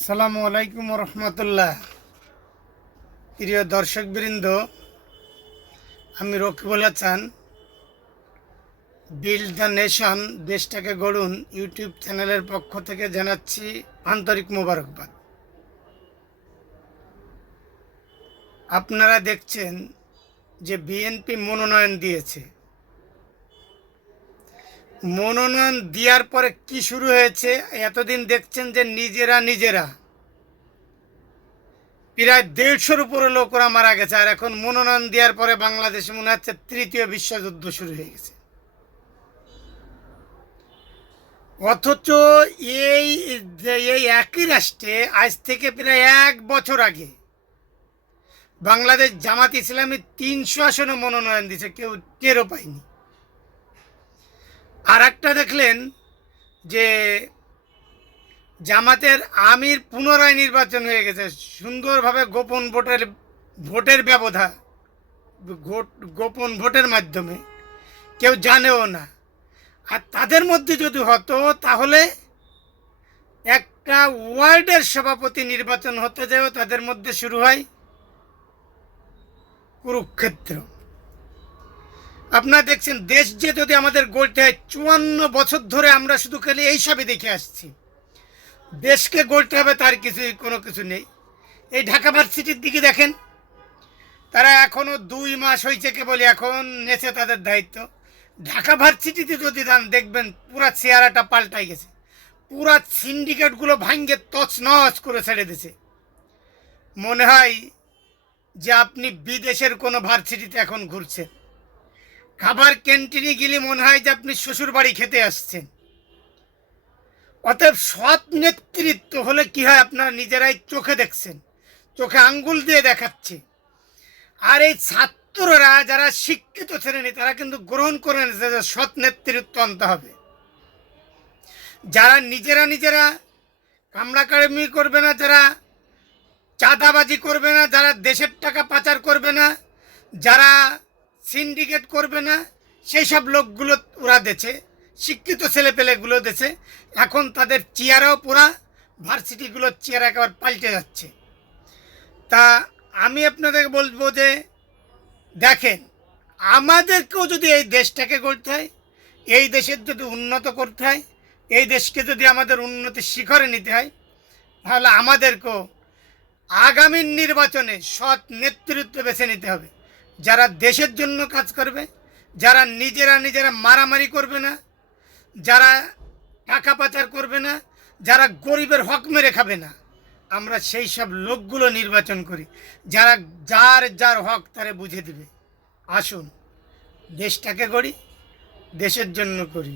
আসসালামু আলাইকুম রহমতুল্লাহ। প্রিয় দর্শকবৃন্দ, আমি Rakibul Hasan, build the nation দেশটাকে গড়ুন ইউটিউব চ্যানেলের পক্ষ থেকে জানাচ্ছি আন্তরিক মোবারকবাদ। আপনারা দেখছেন যে বিএনপি মনোনয়ন দিয়েছে। মনোনয়ন দেওয়ার পরে কি শুরু হয়েছে? এতদিন দেখছেন যে নিজেরা প্রায় 150-র উপরে লোক ওরা মারা গেছে, আর এখন মনোনয়ন দেওয়ার পরে বাংলাদেশে মনে হচ্ছে তৃতীয় বিশ্বযুদ্ধ শুরু হয়ে গেছে। অথচ এই এই একই রাষ্ট্রে আজ থেকে প্রায় 1 বছর আগে বাংলাদেশ জামাত ইসলামী 300 আসনে মনোনয়ন দিয়েছে, কেউ টেরও পায়নি। আর একটা দেখলেন যে জামাতের আমির পুনরায় নির্বাচন হয়ে গেছে সুন্দরভাবে গোপন ভোটের ব্যবধান, গোপন ভোটের মাধ্যমে, কেউ জানেও না। আর তাদের মধ্যে যদি হতো তাহলে একটা ওয়ার্ডের সভাপতি নির্বাচন হতে যাও তাদের মধ্যে শুরু হয় কুরুক্ষেত্র। আপনারা দেখছেন দেশ যে যদি আমাদের গড়তে হয়, 54 বছর ধরে আমরা শুধু খালি এইসবই দেখে আসছি। দেশকে গড়তে হবে তার কোনো কিছু নেই। এই ঢাকা ভার্সিটির দিকে দেখেন, তারা এখনো 2 মাস হয়েছে কেবল, এখন নেছে তাদের দায়িত্ব। ঢাকা ভার্সিটিতে যদি দেখবেন পুরা চেহারাটা পাল্টাই গেছে, পুরা সিন্ডিকেটগুলো ভাঙ্গে তছনছ করে ছেড়ে দিয়েছে। মনে হয় যে আপনি বিদেশের কোনো ভার্সিটিতে এখন ঘুরছেন। খাবার ক্যান্টিনে গেলে মনে হয় যে আপনি শ্বশুর বাড়ি খেতে আসছেন। অতএব সৎ নেতৃত্ব হলে কি হয় আপনারা নিজেরাই চোখে দেখছেন, চোখে আঙ্গুল দিয়ে দেখাচ্ছে। আর এই ছাত্ররা যারা শিক্ষিত শ্রেণী তারা কিন্তু গ্রহণ করে নিয়েছে যে সৎ নেতৃত্ব আনতে হবে। যারা নিজেরা কামড়াকামি করবে না, যারা চাঁদাবাজি করবে না, যারা দেশের টাকা পাচার করবে না, যারা সিন্ডিকেট করবে না, সেই সব লোকগুলো ওরা দেছে, শিক্ষিত ছেলেপেলেগুলো দেছে। এখন তাদের চেয়ারাও পুরা ভার্সিটিগুলোর চেয়ার একেবারে পাল্টে যাচ্ছে। তা আমি আপনাদের বলবো যে দেখেন, আমাদেরকেও যদি এই দেশটাকে গড়তে হয়, এই দেশের যদি উন্নত করতে হয়, এই দেশকে যদি আমাদের উন্নতির শিখরে নিতে হয়, তাহলে আমাদেরকেও আগামী নির্বাচনে সৎ নেতৃত্ব বেছে নিতে হবে, যারা দেশের জন্য কাজ করবে, যারা নিজেরা মারামারি করবে না, যারা টাকা পাচার করবে না, যারা গরিবের হক মেরে খাবে না। আমরা সেই সব লোকগুলো নির্বাচন করি যারা যার হক তারে বুঝে দিবে। আসুন দেশটাকে গড়ি, দেশের জন্য করি।